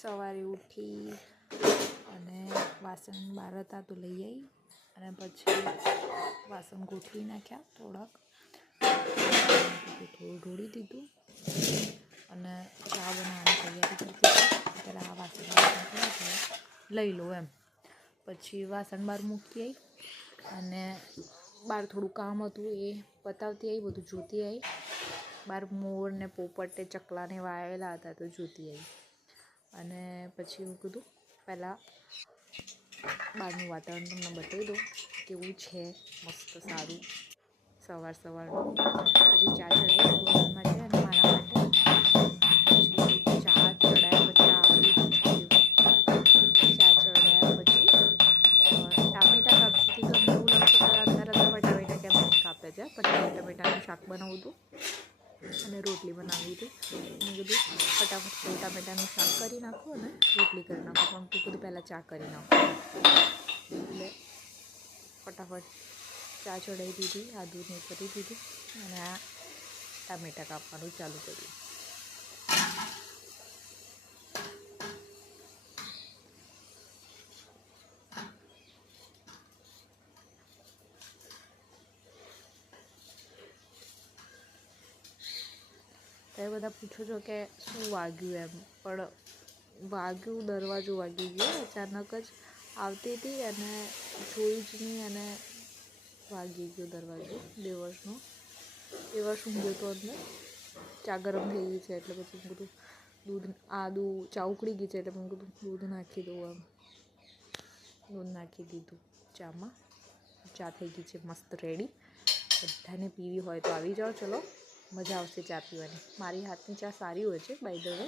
સવારે ઉઠી અને વાસણ બહાર હતા તો લઈ આવી અને પછી વાસણ ગોઠવી નાખ્યા થોડું ઢોળી દીધું અને ચા બનાવવાની તૈયારી કરતી હતી. પહેલાં આ વાસણ લઈ લો એમ. પછી વાસણ બહાર મૂકી આવી અને બહાર થોડું કામ હતું એ પતાવતી આવી, બધું જોતી આવી. બહાર મોર ને પોપટ ને ચકલાને વાયેલા હતા તો જોતી આવી. અને પછી એવું કીધું પહેલાં બહારનું વાતાવરણ તમને બતાવી દઉં કેવું છે, મસ્ત સારું સવારનું. પછી ચા ચડાવી ગોળાલ માટે અને મારા માટે. પછી ચા ચડાવ્યા પછી ચા ચડાવ્યા પછી ટામેટાં કાપતી હતી. ગમે એવું લાગતું પહેલાં અંદર ટામેટાં કેમ કાપે છે. પછી ટમેટાનું શાક બનાવું હતું અને રોટલી બનાવી હતી. મેં કીધું ફટાફટ ટામેટાનું શાક કરી નાખું અને રોટલી કરી નાખું, પણ તું કીધું પહેલાં ચા કરી નાખું. એટલે ફટાફટ ચા ચડાવી દીધી, આદુને કરી દીધું અને આ ટામેટાં કાપવાનું ચાલુ કર્યું. તમે બધા પૂછો છો કે શું વાગ્યું એમ, પણ વાગ્યું દરવાજો વાગી ગયો. અચાનક જ આવતી હતી અને જોયું જ નહીં અને વાગી ગયો દરવાજો. દેવર્ષનો ઊંઘ્યો હતો અંદર. ચા ગરમ થઈ ગઈ છે એટલે પછી મેં કીધું ચા ઉકળી ગઈ છે એટલે મેં કીધું દૂધ નાખી દઉં એમ. દૂધ નાખી દીધું ચામાં. ચા થઈ ગઈ છે મસ્ત રેડી. બધાને પીવી હોય તો આવી જાઓ, ચલો મજા આવશે ચા પીવાની. મારી હાથની ચા સારી હોય છે બાય ધ વે.